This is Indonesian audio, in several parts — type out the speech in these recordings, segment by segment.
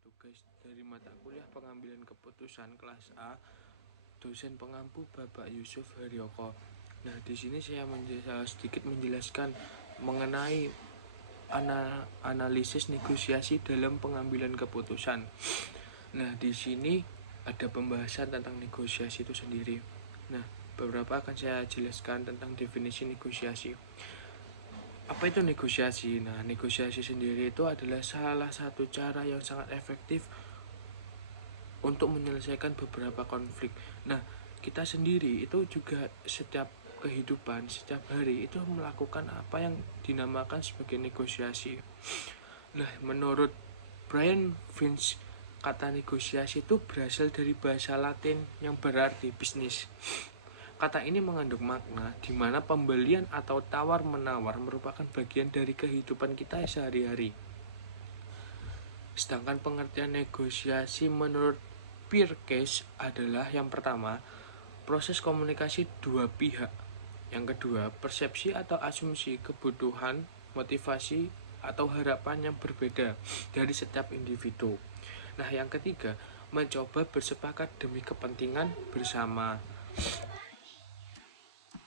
tugas dari mata kuliah pengambilan keputusan kelas A, dosen pengampu Bapak Yusuf Haryoko. Nah, di sini saya sedikit menjelaskan mengenai analisis negosiasi dalam pengambilan keputusan. Nah, di sini ada pembahasan tentang negosiasi itu sendiri. Nah, beberapa akan saya jelaskan tentang definisi negosiasi. Apa itu negosiasi? Nah, negosiasi sendiri itu adalah salah satu cara yang sangat efektif untuk menyelesaikan beberapa konflik. Nah, kita sendiri itu juga setiap kehidupan, setiap hari itu melakukan apa yang dinamakan sebagai negosiasi. Nah, menurut Brian Finch, kata negosiasi itu berasal dari bahasa Latin yang berarti bisnis. Kata ini mengandung makna di mana pembelian atau tawar-menawar merupakan bagian dari kehidupan kita sehari-hari. Sedangkan pengertian negosiasi menurut Pearcase adalah yang pertama, proses komunikasi dua pihak. Yang kedua, persepsi atau asumsi kebutuhan, motivasi, atau harapan yang berbeda dari setiap individu. Nah, yang ketiga, mencoba bersepakat demi kepentingan bersama.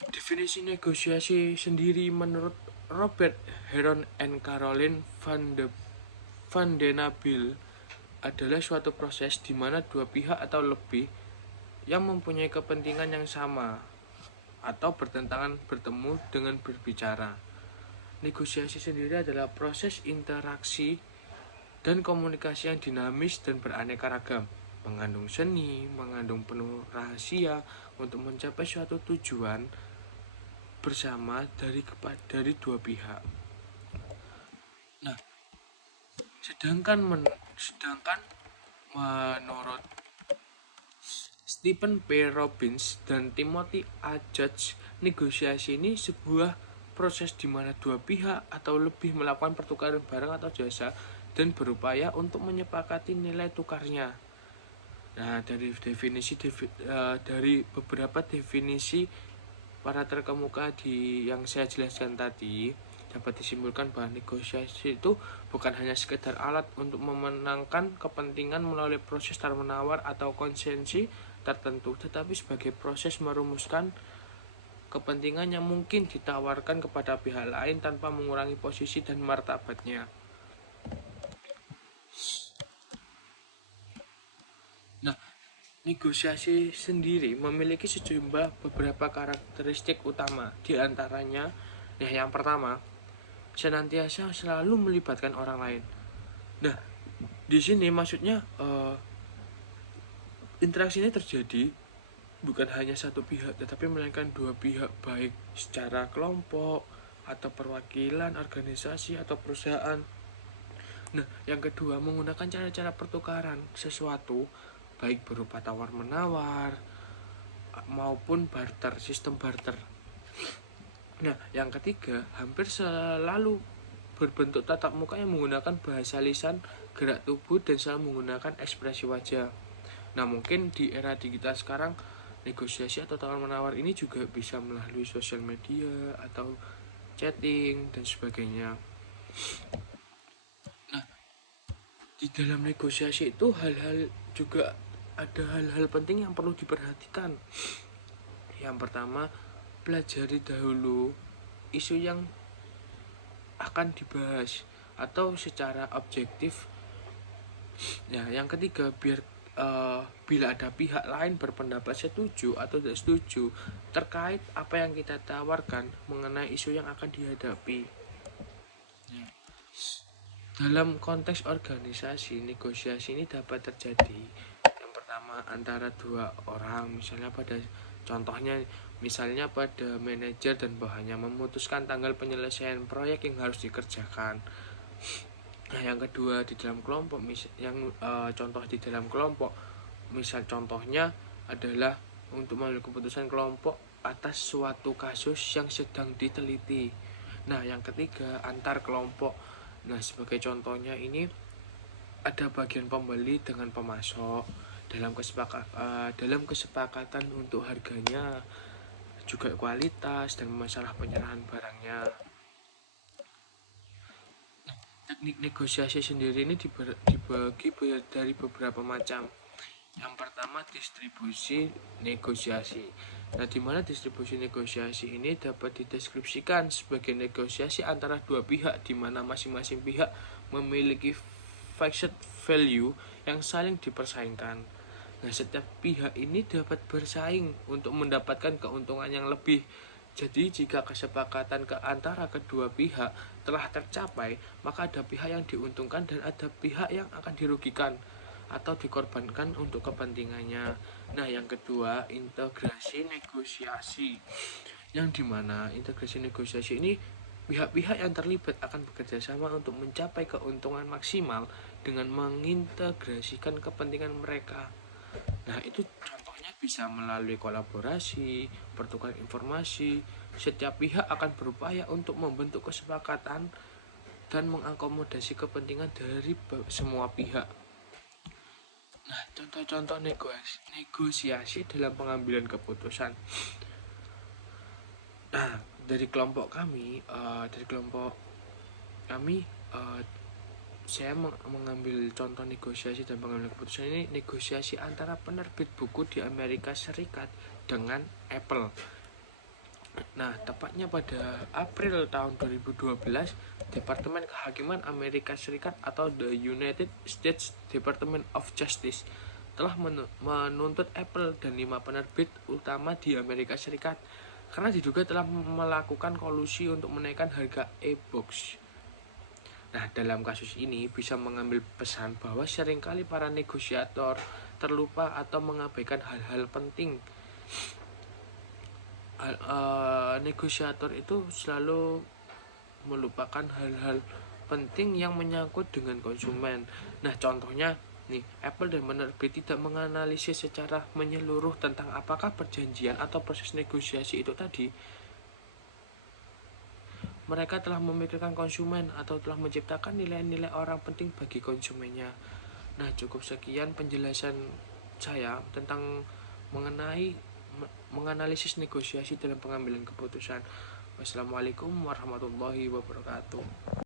Definisi negosiasi sendiri menurut Robert Heron and Caroline van den Abel adalah suatu proses di mana dua pihak atau lebih yang mempunyai kepentingan yang sama atau bertentangan bertemu dengan berbicara. Negosiasi sendiri adalah proses interaksi dan komunikasi yang dinamis dan beraneka ragam, mengandung seni, mengandung penuh rahasia untuk mencapai suatu tujuan bersama dari dua pihak. Nah, sedangkan menurut Stephen P. Robbins dan Timothy A. Judge, negosiasi ini sebuah proses di mana dua pihak atau lebih melakukan pertukaran barang atau jasa dan berupaya untuk menyepakati nilai tukarnya. Nah, dari beberapa definisi para terkemuka yang saya jelaskan tadi, dapat disimpulkan bahwa negosiasi itu bukan hanya sekedar alat untuk memenangkan kepentingan melalui proses tawar-menawar atau konsensi tertentu, tetapi sebagai proses merumuskan kepentingan yang mungkin ditawarkan kepada pihak lain tanpa mengurangi posisi dan martabatnya. Nah, negosiasi sendiri memiliki sejumlah beberapa karakteristik utama. Di antaranya, yang pertama, senantiasa selalu melibatkan orang lain. Nah, di sini maksudnya interaksi ini terjadi bukan hanya satu pihak, tetapi melainkan dua pihak, baik secara kelompok atau perwakilan organisasi atau perusahaan. Nah, yang kedua, menggunakan cara-cara pertukaran sesuatu, baik berupa tawar-menawar maupun barter, sistem barter. Nah, yang ketiga, hampir selalu berbentuk tatap muka yang menggunakan bahasa lisan, gerak tubuh, dan selalu menggunakan ekspresi wajah. Nah, mungkin di era digital sekarang, negosiasi atau tawar-menawar ini juga bisa melalui sosial media atau chatting dan sebagainya. Nah, di dalam negosiasi itu ada hal-hal penting yang perlu diperhatikan. Yang pertama, pelajari dahulu isu yang akan dibahas atau secara objektif. Nah, yang ketiga, bila ada pihak lain berpendapat setuju atau tidak setuju terkait apa yang kita tawarkan mengenai isu yang akan dihadapi. Nah, dalam konteks organisasi, negosiasi ini dapat terjadi yang pertama antara dua orang, misalnya pada manajer dan bawahannya memutuskan tanggal penyelesaian proyek yang harus dikerjakan. Nah, yang kedua di dalam kelompok, contoh di dalam kelompok, misal contohnya adalah untuk mengambil keputusan kelompok atas suatu kasus yang sedang diteliti. Nah, yang ketiga antar kelompok. Nah, sebagai contohnya ini ada bagian pembeli dengan pemasok dalam kesepakatan untuk harganya, juga kualitas dan masalah penyerahan barangnya. Teknik negosiasi sendiri ini dibagi dari beberapa macam. Yang pertama, distribusi negosiasi. Nah, di mana distribusi negosiasi ini dapat dideskripsikan sebagai negosiasi antara dua pihak, di mana masing-masing pihak memiliki fixed value yang saling dipersaingkan. Nah, setiap pihak ini dapat bersaing untuk mendapatkan keuntungan yang lebih. Jadi, jika kesepakatan ke antara kedua pihak telah tercapai, maka ada pihak yang diuntungkan dan ada pihak yang akan dirugikan atau dikorbankan untuk kepentingannya. Nah, yang kedua, integrasi negosiasi. Yang dimana integrasi negosiasi ini pihak-pihak yang terlibat akan bekerja sama untuk mencapai keuntungan maksimal dengan mengintegrasikan kepentingan mereka. Nah, itu contohnya bisa melalui kolaborasi, pertukaran informasi. Setiap pihak akan berupaya untuk membentuk kesepakatan dan mengakomodasi kepentingan dari semua pihak. Nah, contoh-contoh negosiasi dalam pengambilan keputusan. Nah, dari kelompok kami, saya mengambil contoh negosiasi dan pengambilan keputusan ini negosiasi antara penerbit buku di Amerika Serikat dengan Apple. Nah, tepatnya pada April tahun 2012, Departemen Kehakiman Amerika Serikat atau The United States Department of Justice telah menuntut Apple dan 5 penerbit utama di Amerika Serikat karena diduga telah melakukan kolusi untuk menaikkan harga e-books. Nah, dalam kasus ini bisa mengambil pesan bahwa seringkali para negosiator terlupa atau mengabaikan hal-hal penting. Negosiator itu selalu melupakan hal-hal penting yang menyangkut dengan konsumen. Nah, contohnya nih, Apple dan penerbit tidak menganalisis secara menyeluruh tentang apakah perjanjian atau proses negosiasi itu tadi mereka telah memikirkan konsumen atau telah menciptakan nilai-nilai orang penting bagi konsumennya. Nah, cukup sekian penjelasan saya tentang menganalisis negosiasi dalam pengambilan keputusan. Wassalamualaikum warahmatullahi wabarakatuh.